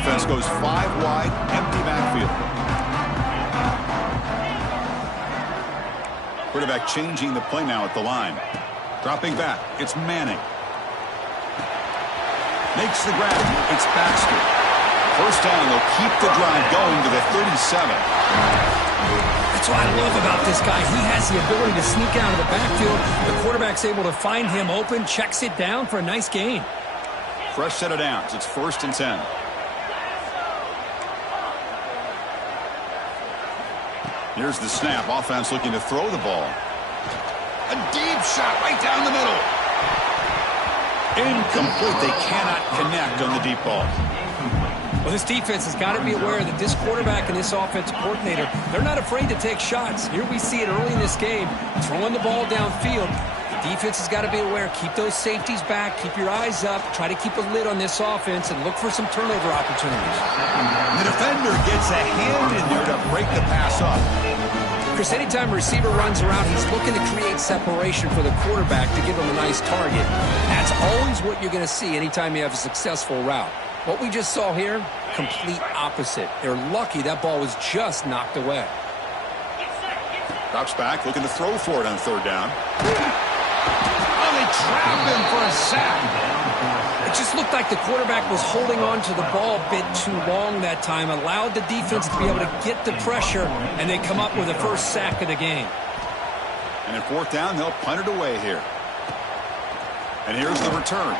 offense goes 5 wide, empty backfield. Quarterback changing the play now at the line. Dropping back. It's Manning. Makes the grab. It's Baxter. First down. They'll keep the drive going to the 37. That's what I love about this guy. He has the ability to sneak out of the backfield. The quarterback's able to find him open, checks it down for a nice gain. Fresh set of downs. It's 1st and 10. Here's the snap. Offense looking to throw the ball. A deep shot right down the middle. Incomplete. They cannot connect on the deep ball. Well, this defense has got to be aware that this quarterback and this offensive coordinator, they're not afraid to take shots. Here we see it early in this game, throwing the ball downfield. The defense has got to be aware. Keep those safeties back. Keep your eyes up. Try to keep a lid on this offense and look for some turnover opportunities. The defender gets a hand in there to break the pass up. Chris, anytime a receiver runs around, he's looking to create separation for the quarterback to give him a nice target. That's always what you're going to see anytime you have a successful route. What we just saw here, complete opposite. They're lucky that ball was just knocked away. Drops back, looking to throw for it on 3rd down. Oh, they trap him for a sack. It just looked like the quarterback was holding on to the ball a bit too long that time, allowed the defense to be able to get the pressure, and they come up with the first sack of the game. And in 4th down, they'll punt it away here. And here's the return.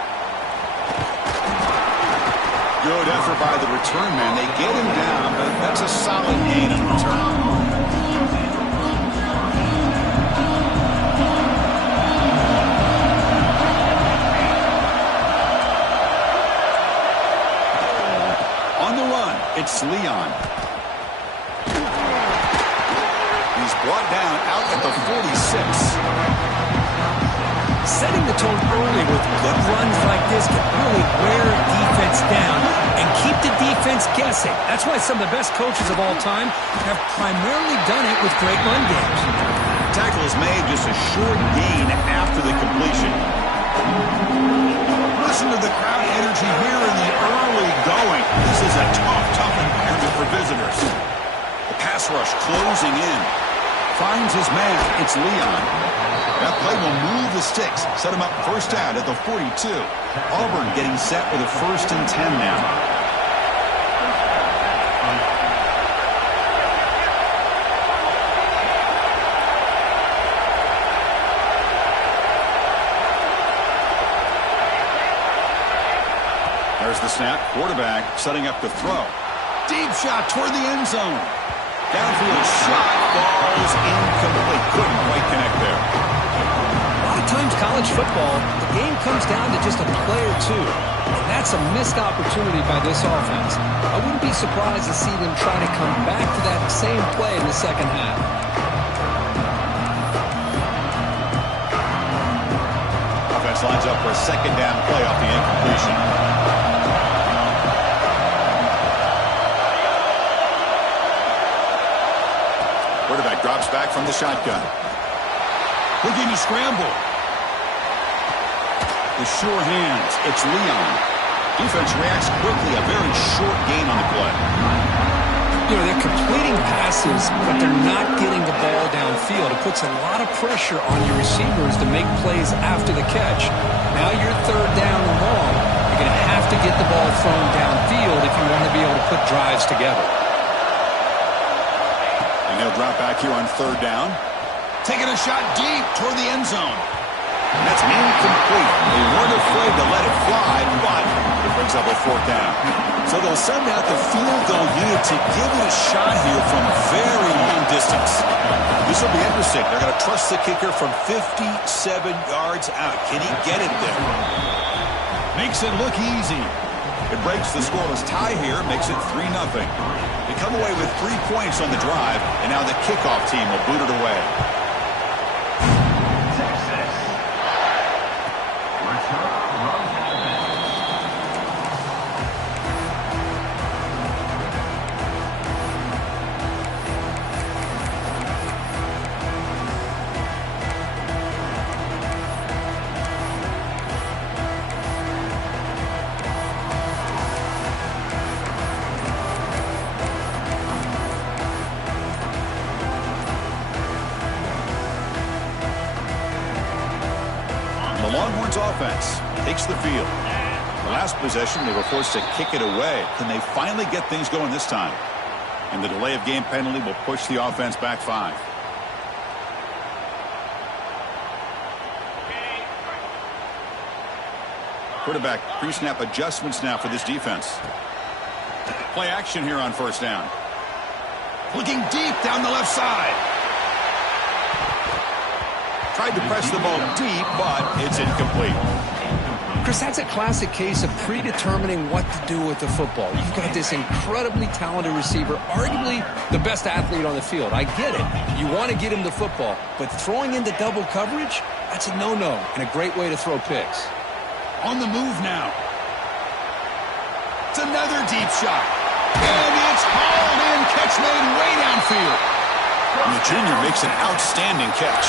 Good effort by the return man. They get him down, but that's a solid gain in return. It's Leon. He's brought down out at the 46. Setting the tone early with good runs like this can really wear a defense down and keep the defense guessing. That's why some of the best coaches of all time have primarily done it with great run games. The tackle is made, just a short gain after the completion. Listen to the crowd energy here in the early going. This is a tough environment for visitors. The pass rush closing in. Finds his man. It's Leon. That play will move the sticks. Set him up 1st down at the 42. Auburn getting set with a 1st and 10 now. There's the snap. Quarterback setting up to throw. Deep shot toward the end zone. Downfield shot falls incomplete. Couldn't quite connect there. A lot of times college football, the game comes down to just a play or two. And that's a missed opportunity by this offense. I wouldn't be surprised to see them try to come back to that same play in the 2nd half. Offense lines up for a 2nd down play off the incompletion. Quarterback drops back from the shotgun. Looking to scramble. The sure hands. It's Leon. Defense reacts quickly. A very short gain on the play. You know, they're completing passes, but they're not getting the ball downfield. It puts a lot of pressure on your receivers to make plays after the catch. Now you're 3rd down and long. You're going to have to get the ball thrown downfield if you want to be able to put drives together. They'll drop back here on 3rd down. Taking a shot deep toward the end zone. And that's incomplete. They weren't afraid to let it fly, but it brings up a 4th down. So they'll send out the field goal unit to give it a shot here from very long distance. This will be interesting. They're going to trust the kicker from 57 yards out. Can he get it there? Makes it look easy. It breaks the scoreless tie here, makes it 3-0. They come away with 3 points on the drive, and now the kickoff team will boot it away. The Longhorns offense takes the field. The last possession, they were forced to kick it away. Can they finally get things going this time? And the delay of game penalty will push the offense back 5. Quarterback pre-snap adjustments now for this defense. Play action here on first down. Looking deep down the left side. Tried to press the ball deep, but it's incomplete. Chris, that's a classic case of predetermining what to do with the football. You've got this incredibly talented receiver, arguably the best athlete on the field. I get it. You want to get him the football, but throwing into double coverage, that's a no-no and a great way to throw picks. On the move now. It's another deep shot. And it's hauled in. Catch made way downfield. And the junior makes an outstanding catch.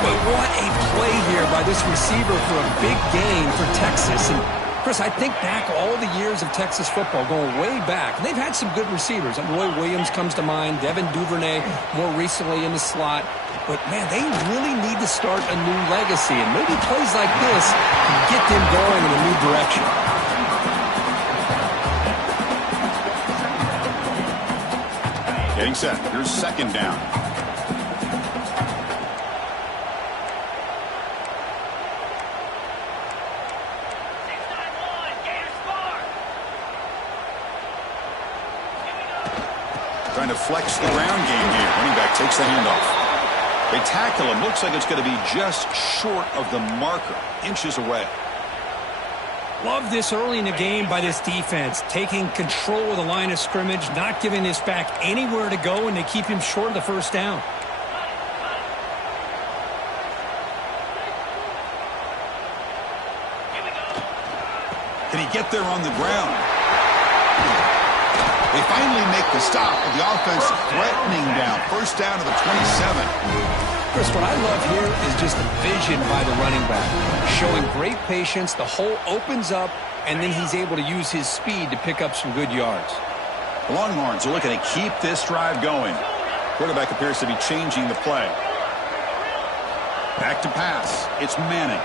But what a play here by this receiver for a big gain for Texas. And Chris, I think back all the years of Texas football, going way back. And they've had some good receivers. Roy Williams comes to mind, Devin Duvernay more recently in the slot. But, man, they really need to start a new legacy. And maybe plays like this can get them going in a new direction. Getting set. Here's second down. Trying to flex the ground game here. Running back takes the handoff. They tackle him. Looks like it's going to be just short of the marker. Inches away. Love this early in the game by this defense. Taking control of the line of scrimmage. Not giving this back anywhere to go. And they keep him short of the first down. Can he get there on the ground? They finally make the stop with the offense threatening down. First down to the 27. Chris, what I love here is just the vision by the running back. Showing great patience. The hole opens up, and then he's able to use his speed to pick up some good yards. The Longhorns are looking to keep this drive going. Quarterback appears to be changing the play. Back to pass. It's Manning.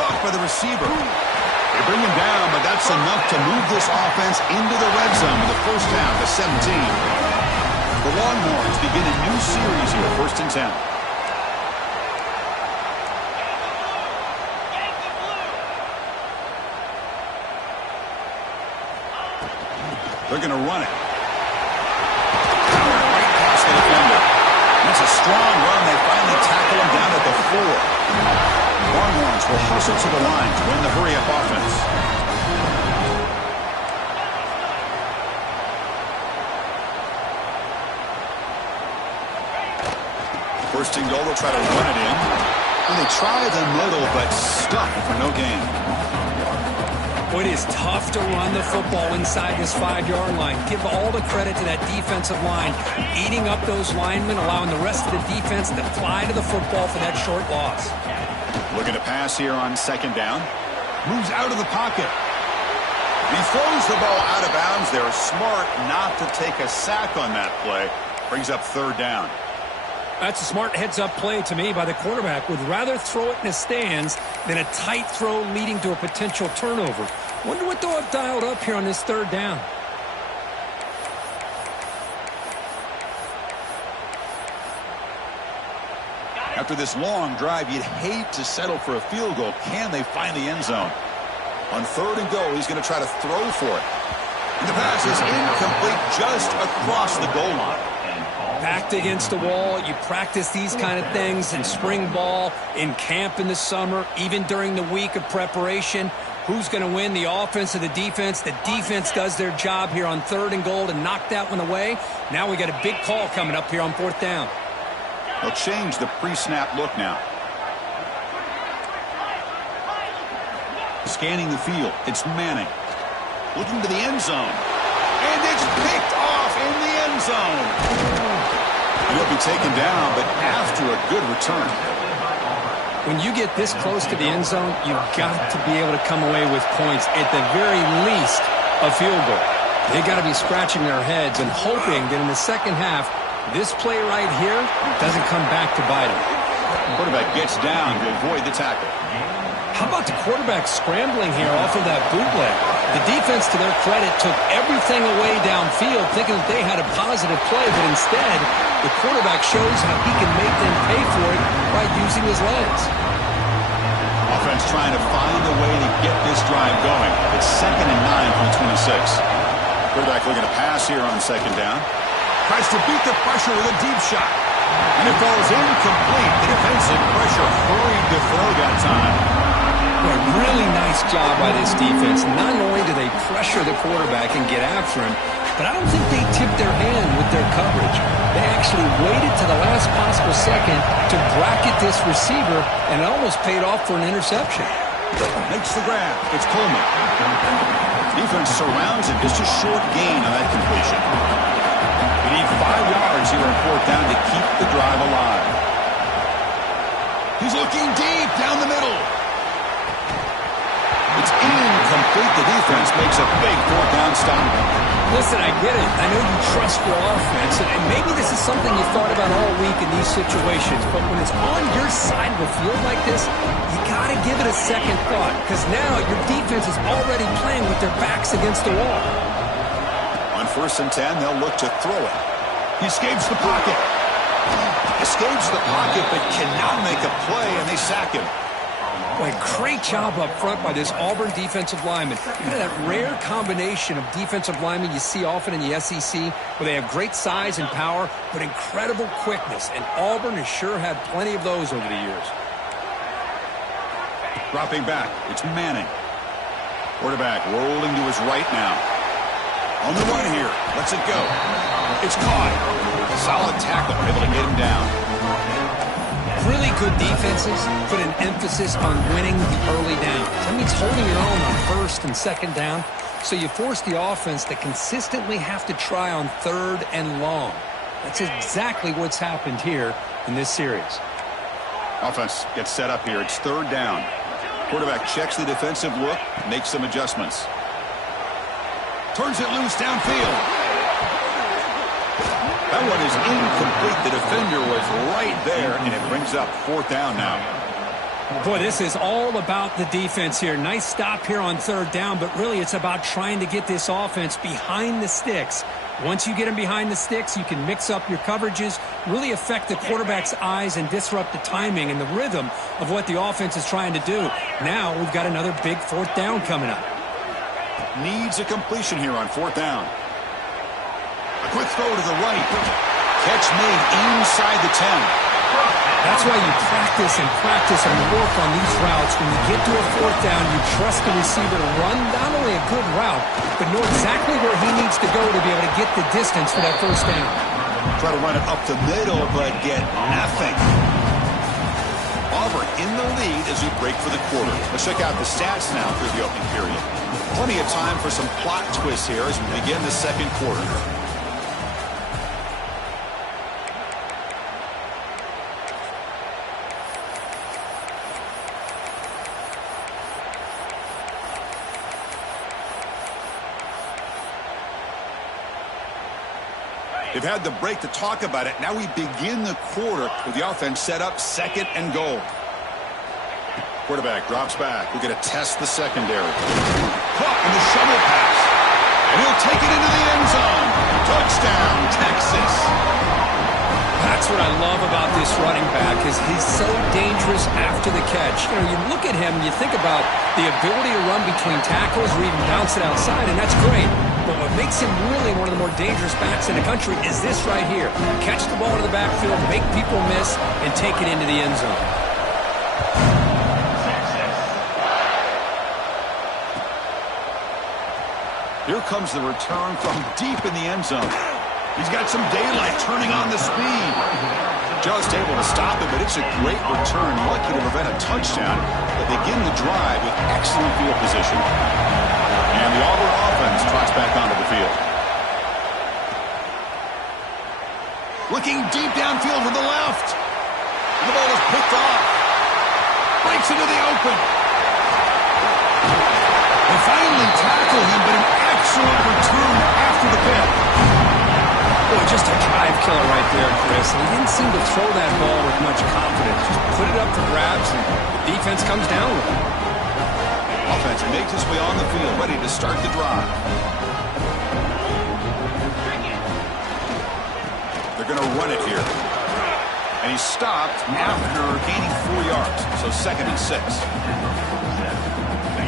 Caught by the receiver. They bring him down, but that's enough to move this offense into the red zone with a first down to 17. The Longhorns begin a new series here, 1st and 10. They're going to run it. Right past the defender. That's a strong run. They finally tackle him down at the 4. Longhorns will hustle to the line to win the hurry-up offense. First and goal, they'll try to run it in. And they try the middle, but stuck for no gain. Boy, it is tough to run the football inside this 5-yard line. Give all the credit to that defensive line. Eating up those linemen, allowing the rest of the defense to fly to the football for that short loss. Looking to pass here on second down. Moves out of the pocket. He throws the ball out of bounds. They're smart not to take a sack on that play. Brings up third down. That's a smart heads-up play to me by the quarterback. Would rather throw it in the stands than a tight throw leading to a potential turnover. Wonder what they'll have dialed up here on this third down. After this long drive, you'd hate to settle for a field goal. Can they find the end zone? On third and goal, he's going to try to throw for it. And the pass is incomplete just across the goal line. Backed against the wall. You practice these kind of things in spring ball, in camp in the summer, even during the week of preparation. Who's going to win, the offense or the defense? The defense does their job here on third and goal to knock that one away. Now we got a big call coming up here on fourth down. They'll change the pre-snap look now. Scanning the field. It's Manning. Looking to the end zone. And it's picked off in the end zone. He'll be taken down, but after a good return. When you get this close to the end zone, you've got to be able to come away with points. At the very least, a field goal. They got to be scratching their heads and hoping that in the second half, this play right here doesn't come back to bite them. Quarterback gets down to avoid the tackle. How about the quarterback scrambling here off of that bootleg? The defense, to their credit, took everything away downfield, thinking that they had a positive play, but instead, the quarterback shows how he can make them pay for it by using his legs. Offense trying to find a way to get this drive going. It's 2nd and 9 from the 26. Quarterback looking to pass here on 2nd down. Tries to beat the pressure with a deep shot. And it falls incomplete. The defensive pressure hurried to throw that time. A really nice job by this defense. Not only do they pressure the quarterback and get after him, but I don't think they tipped their hand with their coverage. They actually waited to the last possible second to bracket this receiver, and it almost paid off for an interception. Makes the grab. It's Coleman. Defense surrounds him. Just a short gain on that completion. You need 5 yards here on 4th down to keep the drive alive. He's looking deep down the middle. It's incomplete. The defense makes a big 4th down stop. Listen, I get it. I know you trust your offense, and maybe this is something you thought about all week in these situations, but when it's on your side of the field like this, you got to give it a second thought, because now your defense is already playing with their backs against the wall. On 1st and 10, they'll look to throw it. He escapes the pocket. Escapes the pocket, but cannot make a play, and they sack him. Boy, great job up front by this Auburn defensive lineman. Look at that rare combination of defensive linemen you see often in the SEC, where they have great size and power, but incredible quickness, and Auburn has sure had plenty of those over the years. Dropping back, it's Manning. Quarterback rolling to his right now. On the run here, lets it go. It's caught. Solid tackle, able to get him down. Really good defenses put an emphasis on winning the early downs. That means holding your own on 1st and 2nd down, so you force the offense to consistently have to try on 3rd and long. That's exactly what's happened here in this series. Offense gets set up here. It's 3rd down. Quarterback checks the defensive look, makes some adjustments. Turns it loose downfield. That one is incomplete. The defender was right there, and it brings up 4th down now. Boy, this is all about the defense here. Nice stop here on 3rd down, but really it's about trying to get this offense behind the sticks. Once you get them behind the sticks, you can mix up your coverages, really affect the quarterback's eyes and disrupt the timing and the rhythm of what the offense is trying to do. Now we've got another big 4th down coming up. Needs a completion here on 4th down. A quick throw to the right. Catch made inside the 10. That's why you practice and work on these routes. When you get to a 4th down, you trust the receiver to run not only a good route, but know exactly where he needs to go to be able to get the distance for that 1st down. Try to run it up the middle, but get nothing. Auburn in the lead as we break for the quarter. Let's check out the stats now through the opening period. Plenty of time for some plot twists here as we begin the 2nd quarter. They've had the break to talk about it. Now we begin the quarter with the offense set up 2nd and goal. Quarterback drops back. We're going to test the secondary. Caught in the shovel pass. And he'll take it into the end zone. Touchdown, Texas. That's what I love about this running back is he's so dangerous after the catch. You know, you look at him and you think about the ability to run between tackles or even bounce it outside, and that's great. But what makes him really one of the more dangerous backs in the country is this right here. Catch the ball in the backfield, make people miss, and take it into the end zone. Here comes the return from deep in the end zone. He's got some daylight turning on the speed. Just able to stop it, but it's a great return. Lucky to prevent a touchdown. They begin the drive with excellent field position. And the Auburn offense trots back onto the field. Looking deep downfield to the left. And the ball is picked off. Breaks into the open. They finally tackle him, but an excellent return after the pick. Boy, Just a drive killer right there, Chris. And he didn't seem to throw that ball with much confidence. Just put it up for grabs, and the defense comes down with it. Offense makes its way on the field, ready to start the drive. They're going to run it here. And he's stopped after gaining 4 yards. So 2nd and 6.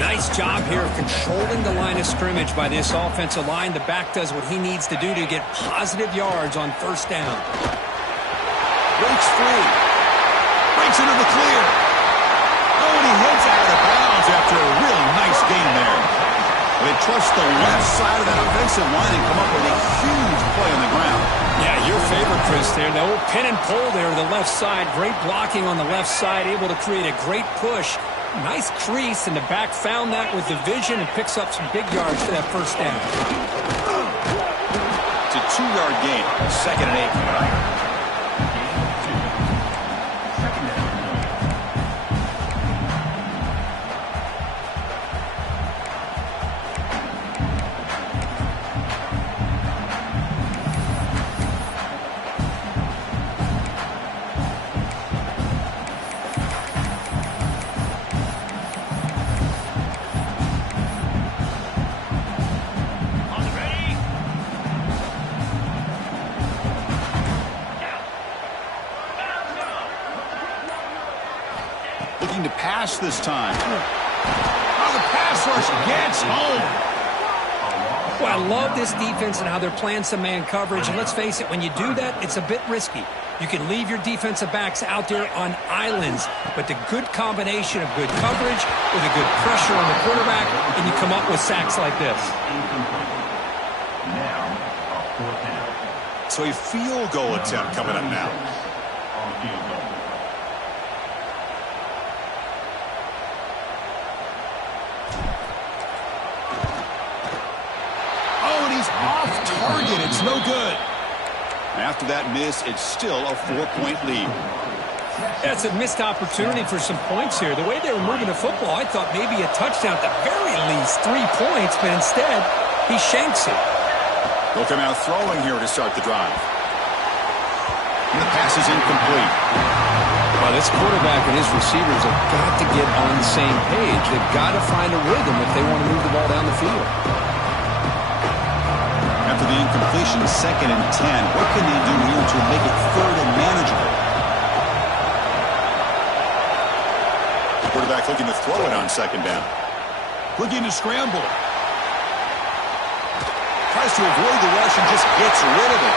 Nice job here of controlling the line of scrimmage by this offensive line. The back does what he needs to do to get positive yards on 1st down. Breaks free. Breaks into the clear. Oh, and he heads out of bounds after a real nice gain there. They trust the left side of that offensive line and come up with a huge play on the ground. Yeah, your favorite, Chris, there. The old pin and pull there to the left side. Great blocking on the left side, able to create a great push. Nice crease, and the back found that with the vision and picks up some big yards for that 1st down. It's a 2-yard gain, 2nd and 8. Looking to pass this time. Oh, the pass rush gets home. Well, I love this defense and how they're playing some man coverage. And let's face it, when you do that, it's a bit risky. You can leave your defensive backs out there on islands, but the good combination of good coverage with a good pressure on the quarterback, and you come up with sacks like this. So a field goal attempt coming up now. Off target. It's no good. After that miss, it's still a 4-point lead. That's a missed opportunity for some points here. The way they were moving the football, I thought maybe a touchdown at the very least, 3 points, but instead, he shanks it. They'll come out throwing here to start the drive. And the pass is incomplete. Well, this quarterback and his receivers have got to get on the same page. They've got to find a rhythm if they want to move the ball down the field. After the incompletion, 2nd and 10. What can they do here to make it 3rd and manageable? Quarterback looking to throw it on 2nd down. Looking to scramble. Tries to avoid the rush and just gets rid of it.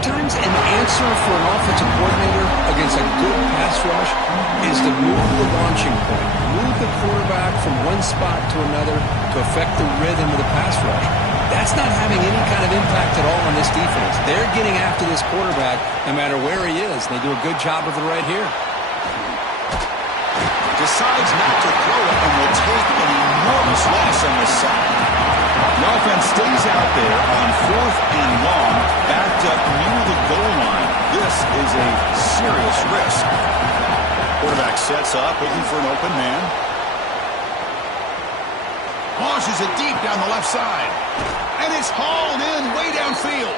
Sometimes an answer for an offensive coordinator against a good pass rush is to move the launching point, move the quarterback from one spot to another to affect the rhythm of the pass rush. That's not having any kind of impact at all on this defense. They're getting after this quarterback no matter where he is. They do a good job of it right here. Decides not to throw it and will take an enormous loss on this sack. The offense stays out there on 4th and long, backed up near the goal line. This is a serious risk. Quarterback sets up, looking for an open man. Launches it deep down the left side. And it's hauled in way downfield.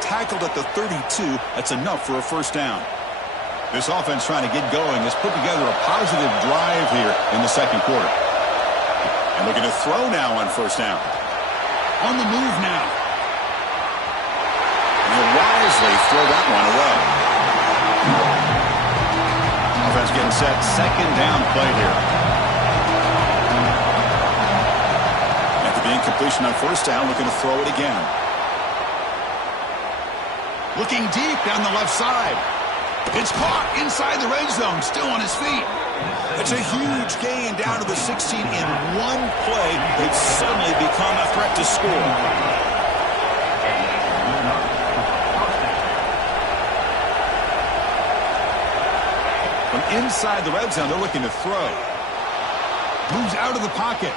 Tackled at the 32. That's enough for a 1st down. This offense trying to get going has put together a positive drive here in the 2nd quarter. And looking to throw now on 1st down. On the move now. And he'll wisely throw that one away. Offense getting set. 2nd down play here. After the incompletion on 1st down, looking to throw it again. Looking deep down the left side. It's caught inside the red zone, still on his feet. It's a huge gain down to the 16 in one play. They've suddenly become a threat to score. From inside the red zone, they're looking to throw. Moves out of the pocket.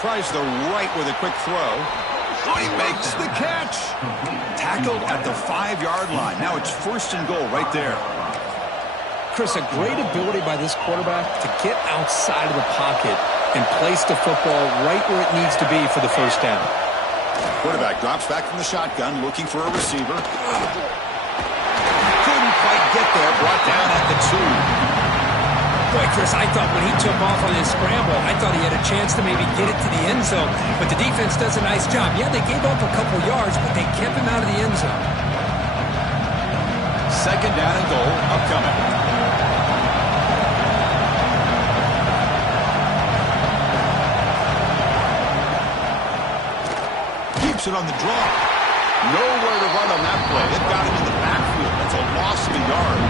Tries the right with a quick throw. Oh, he makes the catch. Tackled at the 5-yard line. Now it's 1st and goal right there. Chris, a great ability by this quarterback to get outside of the pocket and place the football right where it needs to be for the first down. Quarterback drops back from the shotgun, looking for a receiver. Couldn't quite get there, brought down at the 2. Boy, Chris, I thought when he took off on his scramble, I thought he had a chance to maybe get it to the end zone. But the defense does a nice job. Yeah, they gave up a couple yards, but they kept him out of the end zone. Second down and goal, upcoming. Keeps it on the draw. Nowhere to run on that play. They've got him in the backfield. That's a loss of a yard.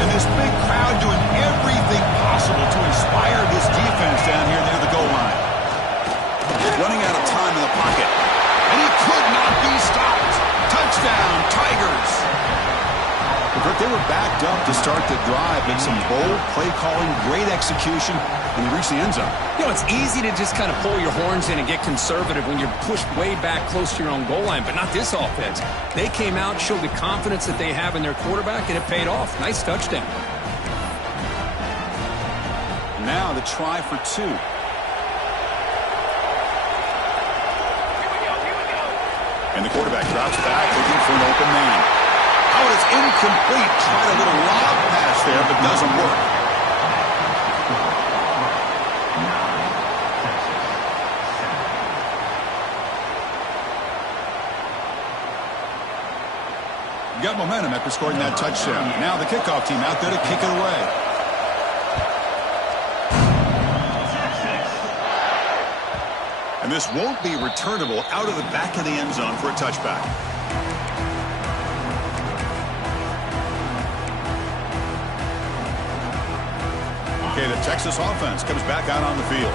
And this big crowd doing everything possible to inspire this defense down here near the goal line. Running out of time in the pocket. And he could not be stopped. Touchdown, Tigers. They were backed up to start the drive, but some bold play calling, great execution, and they reached the end zone. You know, it's easy to just kind of pull your horns in and get conservative when you're pushed way back close to your own goal line, but not this offense. They came out, showed the confidence that they have in their quarterback, and it paid off. Nice touchdown. Now the try for 2. And the quarterback drops back, looking for an open man. Oh, it's incomplete. Tried a little lob pass there, but doesn't work. Got momentum after scoring that touchdown. Now the kickoff team out there to kick it away. And this won't be returnable out of the back of the end zone for a touchback. Okay, the Texas offense comes back out on the field.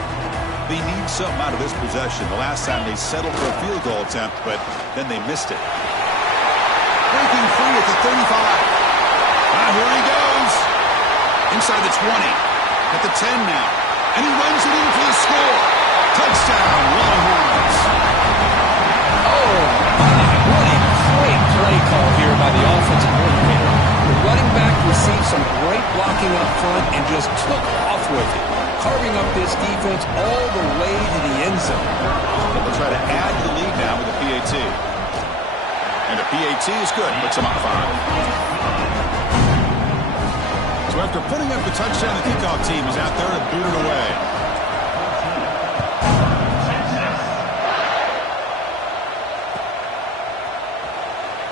They need something out of this possession. The last time they settled for a field goal attempt, but then they missed it. Breaking free at the 35. Here he goes. Inside the 20. At the 10 now. And he runs it in for the score. Touchdown, Longhorns. Oh, my. What a great play call here by the offensive coordinator. The running back received some great blocking up front and just took off with it, carving up this defense all the way to the end zone. They'll try to add to the lead now with a PAT. And a PAT is good, puts them up 5. So after putting up the touchdown, the kickoff team is out there to boot it away.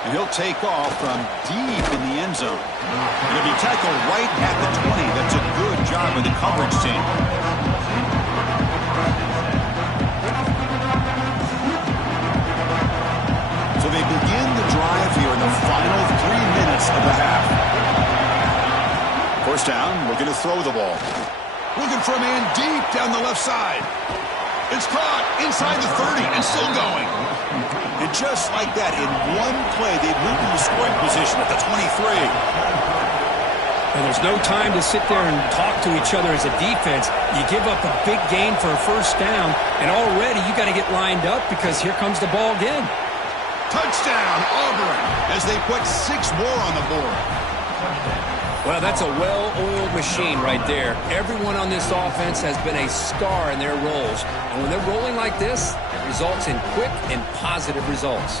And he'll take off from deep in the end zone. And if he tackled right at the 20, that's a good job by the coverage team. So they begin the drive here in the final 3 minutes of the half. First down, looking to throw the ball. Looking for a man deep down the left side. It's caught inside the 30 and still going. And just like that, in one play, they've moved into scoring position at the 23. And there's no time to sit there and talk to each other as a defense. You give up a big gain for a first down, and already you got to get lined up because here comes the ball again. Touchdown, Auburn, as they put 6 more on the board. Well, that's a well-oiled machine right there. Everyone on this offense has been a star in their roles. And when they're rolling like this, it results in quick and positive results.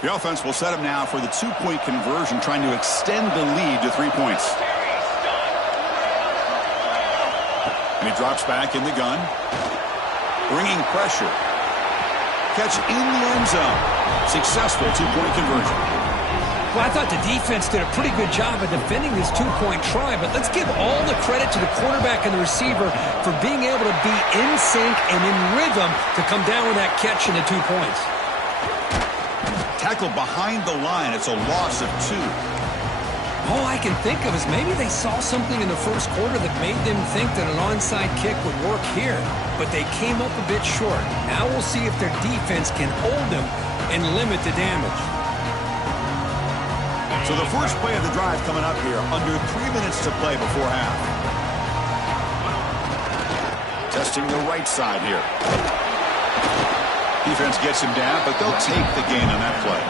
The offense will set up now for the 2-point conversion, trying to extend the lead to 3 points. And he drops back in the gun. Bringing pressure. Catch in the end zone. Successful 2-point conversion. Well, I thought the defense did a pretty good job of defending this 2-point try, but let's give all the credit to the quarterback and the receiver for being able to be in sync and in rhythm to come down with that catch in the 2 points. Tackled behind the line. It's a loss of 2. All I can think of is maybe they saw something in the first quarter that made them think that an onside kick would work here, but they came up a bit short. Now we'll see if their defense can hold them and limit the damage. So the first play of the drive coming up here, under 3 minutes to play before half. Testing the right side here. Defense gets him down, but they'll take the gain on that play.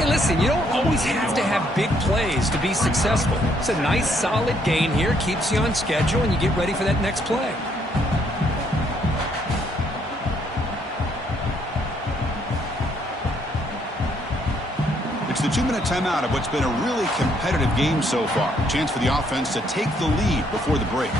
Hey, listen, you don't always have to have big plays to be successful. It's a nice, solid gain here, keeps you on schedule, and you get ready for that next play. It's the 2-minute timeout of what's been a really competitive game so far. Chance for the offense to take the lead before the break.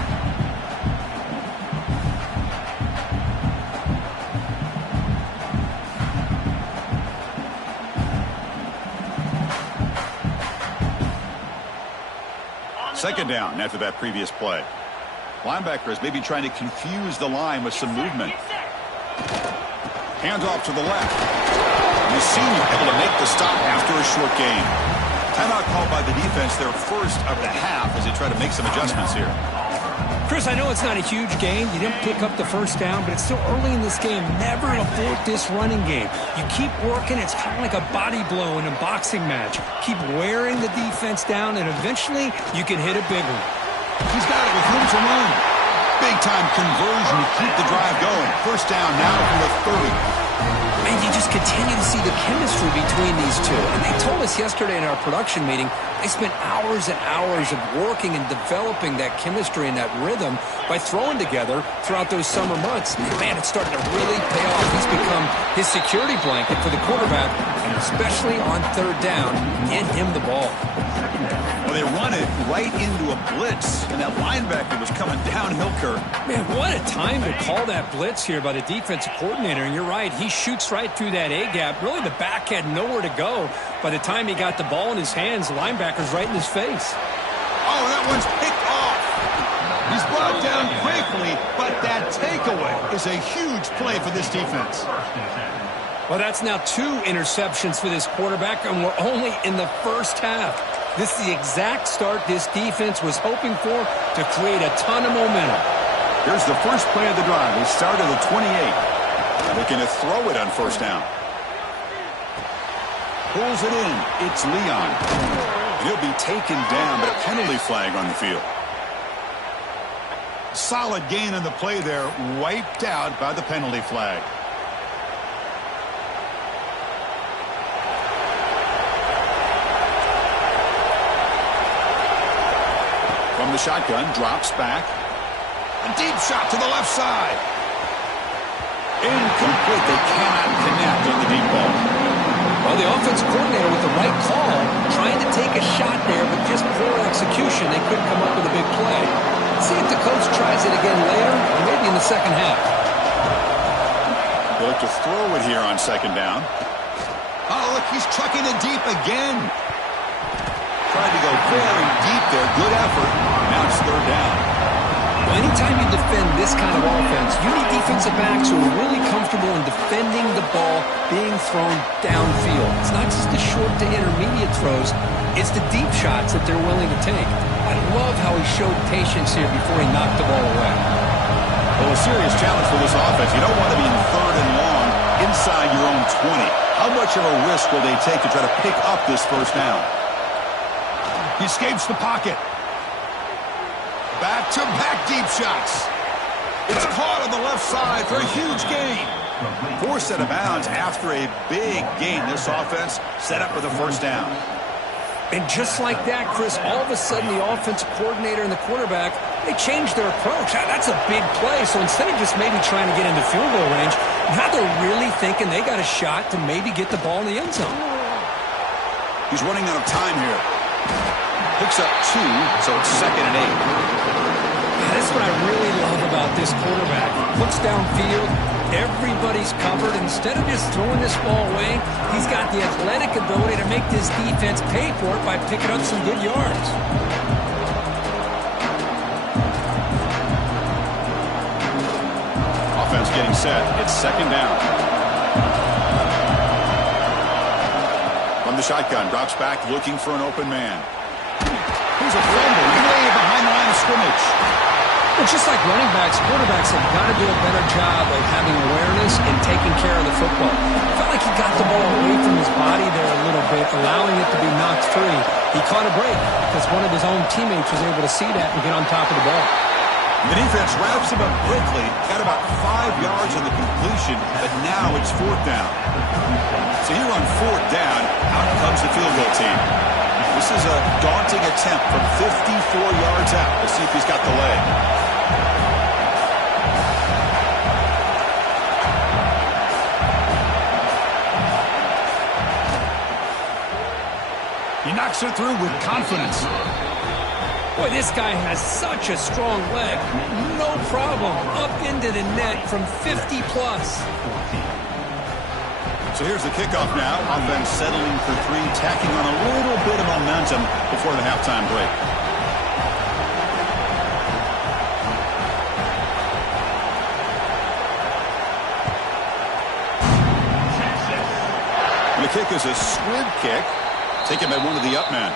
Second down after that previous play. Linebackers maybe trying to confuse the line with some movement. Hands off to the left. The senior able to make the stop after a short gain. Timeout called by the defense, their first of the half, as they try to make some adjustments here. Chris, I know it's not a huge gain. You didn't pick up the first down, but it's still early in this game. Never abort this running game. You keep working. It's kind of like a body blow in a boxing match. Keep wearing the defense down, and eventually you can hit a big one. He's got it with room to run. Big-time conversion to keep the drive going. First down now from the 30. And you just continue to see the chemistry between these two. And they told us yesterday in our production meeting, they spent hours and hours of working and developing that chemistry and that rhythm by throwing together throughout those summer months. And man, it's starting to really pay off. He's become his security blanket for the quarterback, and especially on third down, get him the ball. Well, they run it right into a blitz, and that linebacker was coming downhill, Kirk. Man, what a time to call that blitz here by the defensive coordinator. And you're right, he shoots right through that A-gap. Really, the back had nowhere to go. By the time he got the ball in his hands, the linebacker's right in his face. Oh, that one's picked off. He's brought down quickly, but that takeaway is a huge play for this defense. Well, that's now 2 interceptions for this quarterback, and we're only in the first half. This is the exact start this defense was hoping for to create a ton of momentum. Here's the first play of the drive. They start at the 28. Looking to throw it on first down. Pulls it in. It's Leon. And he'll be taken down, but a penalty flag on the field. Solid gain on the play there. Wiped out by the penalty flag. From the shotgun, drops back. A deep shot to the left side. Incomplete. They cannot connect on the deep ball. Well, the offensive coordinator with the right call, trying to take a shot there, but just poor execution. They couldn't come up with a big play. Let's see if the coach tries it again later, or maybe in the second half. They look to throw it here on second down. Oh, look, he's chucking it deep again. Tried to go very deep there. Good effort. Now it's third down. Well, anytime you defend this kind of offense, you need defensive backs who are really comfortable in defending the ball being thrown downfield. It's not just the short to intermediate throws. It's the deep shots that they're willing to take. I love how he showed patience here before he knocked the ball away. Well, a serious challenge for this offense. You don't want to be in third and long inside your own 20. How much of a risk will they take to try to pick up this first down? He escapes the pocket. Back-to-back deep shots. It's caught on the left side for a huge gain. Forced out of bounds after a big gain. This offense set up for the first down. And just like that, Chris, all of a sudden the offensive coordinator and the quarterback, they changed their approach. That's a big play. So instead of just maybe trying to get into field goal range, now they're really thinking they got a shot to maybe get the ball in the end zone. He's running out of time here. Picks up 2, so it's 2nd and 8. That's what I really love about this quarterback. Looks downfield, everybody's covered. Instead of just throwing this ball away, he's got the athletic ability to make this defense pay for it by picking up some good yards. Offense getting set. It's 2nd down. From the the shotgun. Drops back looking for an open man. Here's a fumble way behind the line of scrimmage. Well, just like running backs, quarterbacks have got to do a better job of having awareness and taking care of the football. I felt like he got the ball away from his body there a little bit, allowing it to be knocked free. He caught a break because one of his own teammates was able to see that and get on top of the ball. The defense wraps him up quickly. Got about 5 yards on the completion, but now it's 4th down. So here on 4th down, out comes the field goal team. This is a daunting attempt from 54 yards out. Let's see if he's got the leg. He knocks it through with confidence. Boy, this guy has such a strong leg. No problem. Up into the net from 50 plus. So here's the kickoff now. Offense settling for 3, tacking on a little bit of momentum before the halftime break. And the kick is a squib kick, taken by one of the up men.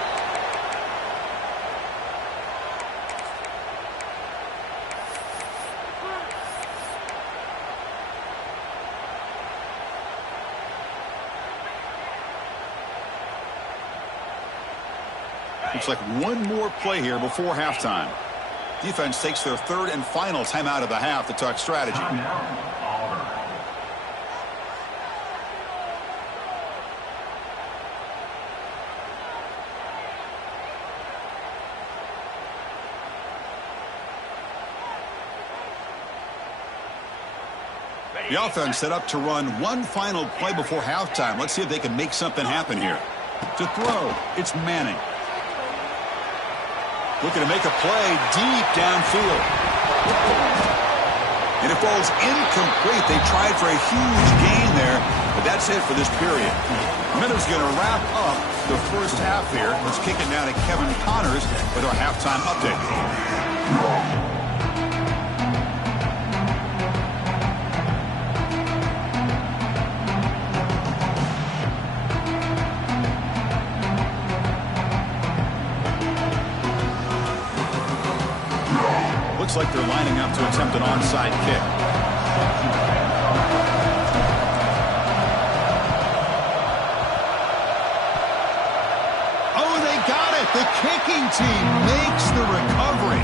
Looks like one more play here before halftime. Defense takes their 3rd and final timeout of the half to talk strategy. The offense set up to run one final play before halftime. Let's see if they can make something happen here. To throw, it's Manning. Looking to make a play deep downfield. And it falls incomplete. They tried for a huge gain there, but that's it for this period. Miller's going to wrap up the first half here. Let's kick it now to Kevin Connors with our halftime update. Looks like they're lining up to attempt an onside kick. Oh, they got it. The kicking team makes the recovery.